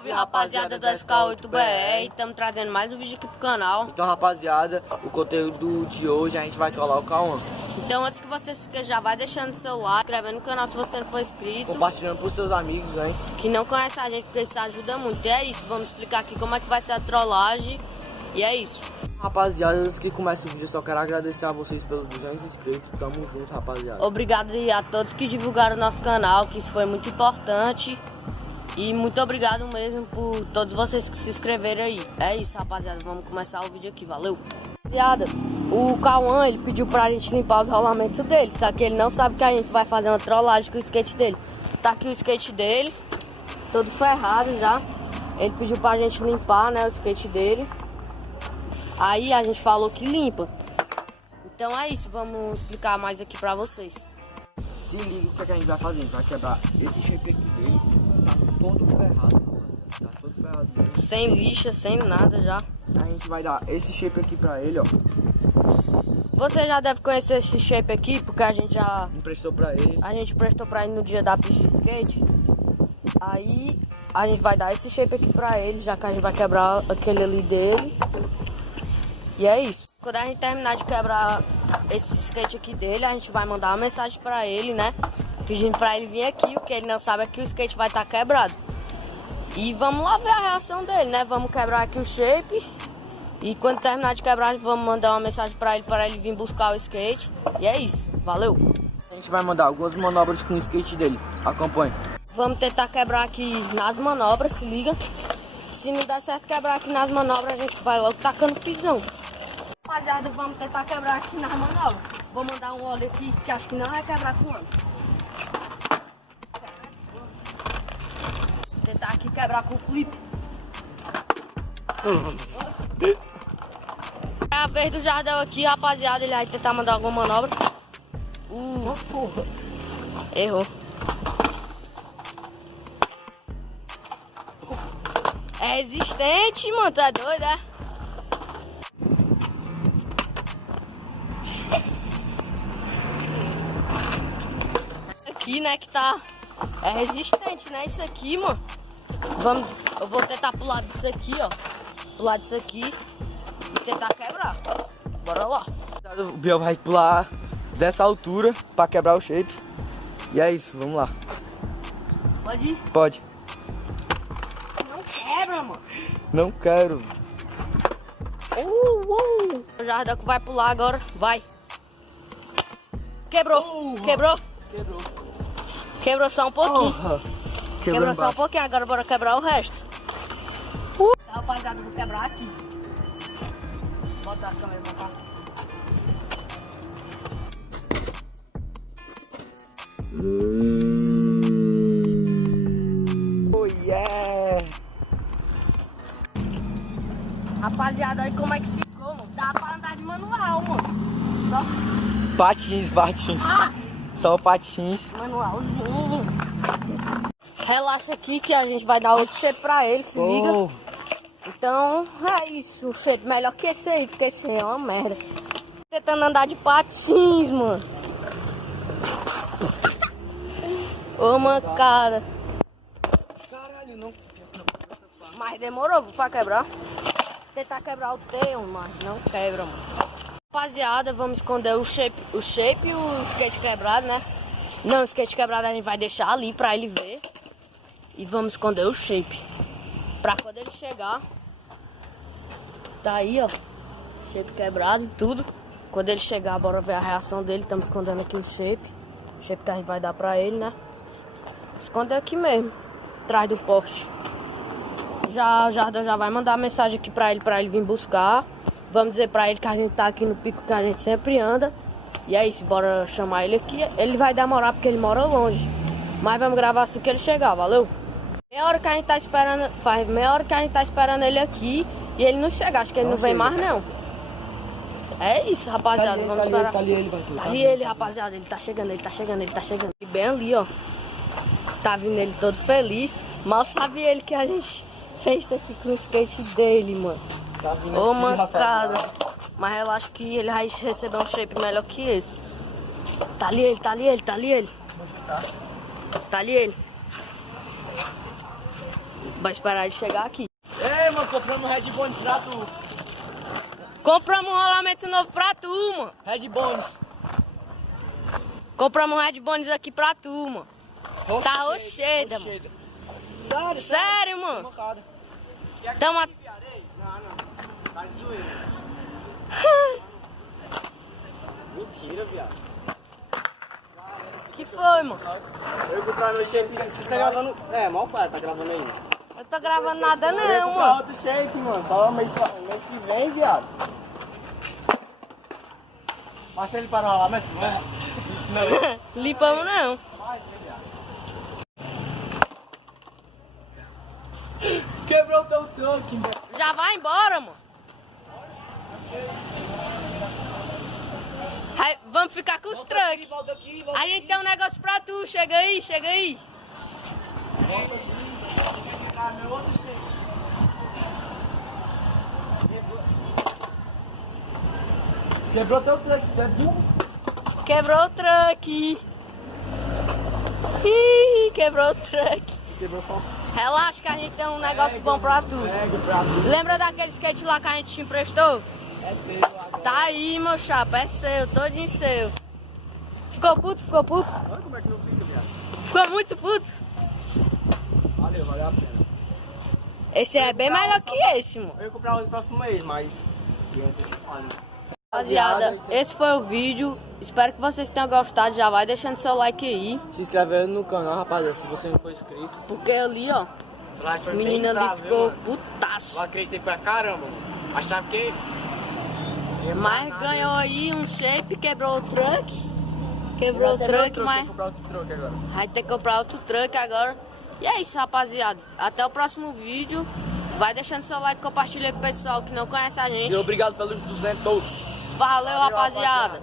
Salve rapaziada do SK8BR, estamos trazendo mais um vídeo aqui pro canal. Então rapaziada, o conteúdo de hoje a gente vai trollar o Cauã. Então antes que você se inscreva, já vai deixando o seu like, inscrevendo no canal se você não for inscrito. Compartilhando pros seus amigos, hein? Que não conhece a gente, porque isso ajuda muito. E é isso, vamos explicar aqui como é que vai ser a trollagem. E é isso. Rapaziada, antes que comece o vídeo, eu só quero agradecer a vocês pelos 200 inscritos. Tamo junto, rapaziada. Obrigado a todos que divulgaram o nosso canal, que isso foi muito importante. E muito obrigado mesmo por todos vocês que se inscreveram aí. É isso, rapaziada, vamos começar o vídeo aqui, valeu! Rapaziada, o Cauã, ele pediu pra gente limpar os rolamentos dele, só que ele não sabe que a gente vai fazer uma trollagem com o skate dele. Tá aqui o skate dele, todo ferrado já. Ele pediu pra gente limpar, né, o skate dele. Aí a gente falou que limpa. Então é isso, vamos explicar mais aqui pra vocês. Se liga o que a gente vai fazer. A gente vai quebrar esse shape aqui dele. Tá todo ferrado. Tá todo ferrado mesmo. Sem lixa, sem nada já. A gente vai dar esse shape aqui pra ele, ó. Você já deve conhecer esse shape aqui, porque a gente já... Emprestou pra ele. A gente prestou pra ele no dia da pista de skate. Aí a gente vai dar esse shape aqui pra ele, já que a gente vai quebrar aquele ali dele. E é isso. Quando a gente terminar de quebrar esse skate aqui dele, a gente vai mandar uma mensagem pra ele, né? Pedindo pra ele vir aqui, o que ele não sabe é que o skate vai estar quebrado. E vamos lá ver a reação dele, né? Vamos quebrar aqui o shape. E quando terminar de quebrar, vamos mandar uma mensagem pra ele vir buscar o skate. E é isso. Valeu! A gente vai mandar algumas manobras com o skate dele. Acompanhe. Vamos tentar quebrar aqui nas manobras, se liga. Se não der certo quebrar aqui nas manobras, a gente vai logo tacando pisão. Rapaziada, vamos tentar quebrar aqui nas manobras. Vou mandar um óleo aqui, que acho que não vai quebrar com óleo. Vou tentar aqui quebrar com o flip. É a vez do Jardel aqui, rapaziada. Ele vai tentar mandar alguma manobra. Errou. É resistente, mano. Tu é doido, é? Aqui, né, que tá... É resistente, né, isso aqui, mano. Eu vou tentar pular disso aqui, ó. Pular disso aqui e tentar quebrar. Bora lá. O Biel vai pular dessa altura pra quebrar o shape. E é isso, vamos lá. Pode ir? Pode. Não quebra, mano. Não quero. O Jardel que vai pular agora. Vai. Quebrou. Quebrou. Quebrou. Quebrou só um pouquinho. Quebrou só um pouquinho, agora bora quebrar o resto. Rapaziada, vou quebrar aqui. Bota a câmera pra cá. Oh yeah! Rapaziada, olha como é que ficou, mano. Dá pra andar de manual, mano. Só... Patins. Só patins. Manualzinho. Relaxa aqui que a gente vai dar outro shape pra ele, se liga. Então, é isso. Um shape melhor que esse aí, porque esse aí é uma merda. Tentando andar de patins, mano. Ô, mancada. Caralho, não. Mas demorou pra quebrar. Tentar quebrar o teu, mas não quebra, mano. Rapaziada, vamos esconder o shape e o skate quebrado, né? Não, o skate quebrado a gente vai deixar ali pra ele ver. E vamos esconder o shape. Pra quando ele chegar. Tá aí, ó. Shape quebrado e tudo. Quando ele chegar, bora ver a reação dele. Estamos escondendo aqui o shape. O shape que a gente vai dar pra ele, né? Esconder aqui mesmo. Atrás do poste. Já vai mandar mensagem aqui pra ele vir buscar. Vamos dizer pra ele que a gente tá aqui no pico que a gente sempre anda. E é isso, bora chamar ele aqui. Ele vai demorar porque ele mora longe. Mas vamos gravar assim que ele chegar, valeu? Meia hora que a gente tá esperando, faz meia hora que a gente tá esperando ele aqui. E ele não chega, acho que ele não vem mais não. É isso, rapaziada, vamos esperar. Tá ali ele, vai tudo. Ali ele, rapaziada, ele tá chegando. E bem ali, ó. Tá vindo ele todo feliz. Mal sabe ele que a gente fez isso aqui com o skate dele, mano. Tá vindo Ô, aqui, mancada. rapaziada. Mas relaxa que ele vai receber um shape melhor que esse. Tá ali ele. Tá ali ele. Vai esperar ele chegar aqui. Ei, mano, compramos Red Bones pra tu. Compramos um rolamento novo pra tu, mano. Red Bones. Compramos um Red Bones aqui pra tu, mano. Tá rocheda, mano. Sério, Sério, mano. Mancada. Tamo a... Não. Tá de zoeira. Mentira, viado. Que foi, mano? Eu comprar meu shape. Você tá gravando? É, mal pai, tá gravando aí. Eu tô gravando nada Eu ia não, comprar mano. outro shape, mano. Só mês que vem, viado. Passa ele para o rolamento, não é? Não. Limpamos não. Quebrou teu tanque, mano. Já vai embora, mano. Aí, vamos ficar com os truques. Volta aqui, volta A gente tem um negócio pra tu. Chega aí, chega aí. Volta aqui. Ah, meu outro shape. Quebrou teu tanque, você é burro? Quebrou o truque. Ih, quebrou o truque. Quebrou só. Relaxa que a gente tem um negócio bom pra tu. Pega pra tu. Lembra daquele skate lá que a gente te emprestou? É teu agora. Tá aí, meu chapa. É seu, todinho seu. Ficou puto? Ficou puto? Olha como é que não fica, viado. Ficou muito puto? Valeu, valeu a pena. Esse é bem melhor que esse, mano. Eu ia comprar outro no próximo mês, mas... eu ia ter se falado. Rapaziada, esse foi o vídeo. Espero que vocês tenham gostado. Já vai deixando seu like aí. Se inscreve no canal, rapaziada, se você não for inscrito. Porque ali, ó, a menina ali ficou putaço. Eu acreditei pra caramba, mano. Achava que... Mas ganhou aí um shape, quebrou o truck. Quebrou o truck, mas Vou comprar outro truque agora. vai ter que comprar outro truck agora. E é isso, rapaziada. Até o próximo vídeo. Vai deixando seu like, compartilha aí pro pessoal que não conhece a gente. E obrigado pelos 200. Valeu, rapaziada.